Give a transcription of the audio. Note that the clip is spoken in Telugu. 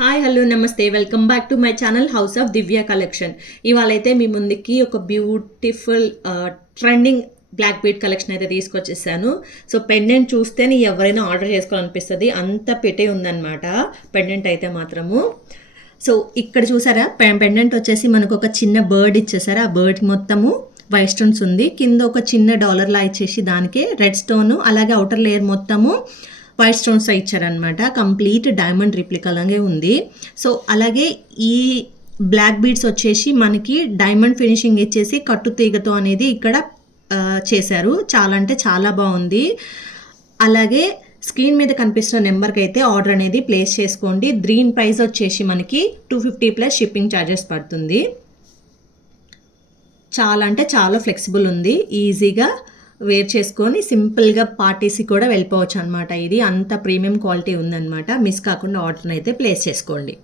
హాయ్ హలో నమస్తే welcome back to my channel house of Divya collection. ఇవాళైతే మీ ముందుకి ఒక beautiful trending black bead collection అయితే తీసుకొచ్చేసాను. సో పెండెంట్ చూస్తేనే ఎవరైనా ఆర్డర్ చేసుకోవాలనిపిస్తుంది, అంత పెట్టే ఉందన్నమాట పెండెంట్ అయితే మాత్రము. సో ఇక్కడ చూసారా, పెండెంట్ వచ్చేసి మనకు ఒక చిన్న బర్డ్ ఇచ్చేసారు. ఆ బర్డ్ మొత్తము వైట్ స్టోన్స్ ఉంది, కింద ఒక చిన్న డాలర్లా ఇచ్చేసి దానికి రెడ్ స్టోన్, అలాగే అవుటర్ లేయర్ మొత్తము వైట్ స్టోన్స్ ఇచ్చారనమాట. కంప్లీట్ డైమండ్ రిప్లికా లాగే ఉంది. సో అలాగే ఈ బ్లాక్ బీడ్స్ వచ్చేసి మనకి డైమండ్ ఫినిషింగ్ ఇచ్చేసి కట్టు తీగతో అనేది ఇక్కడ చేశారు. చాలా అంటే చాలా బాగుంది. అలాగే స్క్రీన్ మీద కనిపిస్తున్న నెంబర్కి అయితే ఆర్డర్ అనేది ప్లేస్ చేసుకోండి. దీని ప్రైస్ వచ్చేసి మనకి 250 ప్లస్ షిప్పింగ్ ఛార్జెస్ పడుతుంది. చాలా అంటే చాలా ఫ్లెక్సిబుల్ ఉంది, ఈజీగా వేర్ చేసుకొని సింపుల్గా పార్టీస్కి కూడా వెళ్ళిపోవచ్చు అనమాట. ఇది అంత ప్రీమియం క్వాలిటీ ఉందన్నమాట. మిస్ కాకుండా ఆర్డర్ని అయితే ప్లేస్ చేసుకోండి.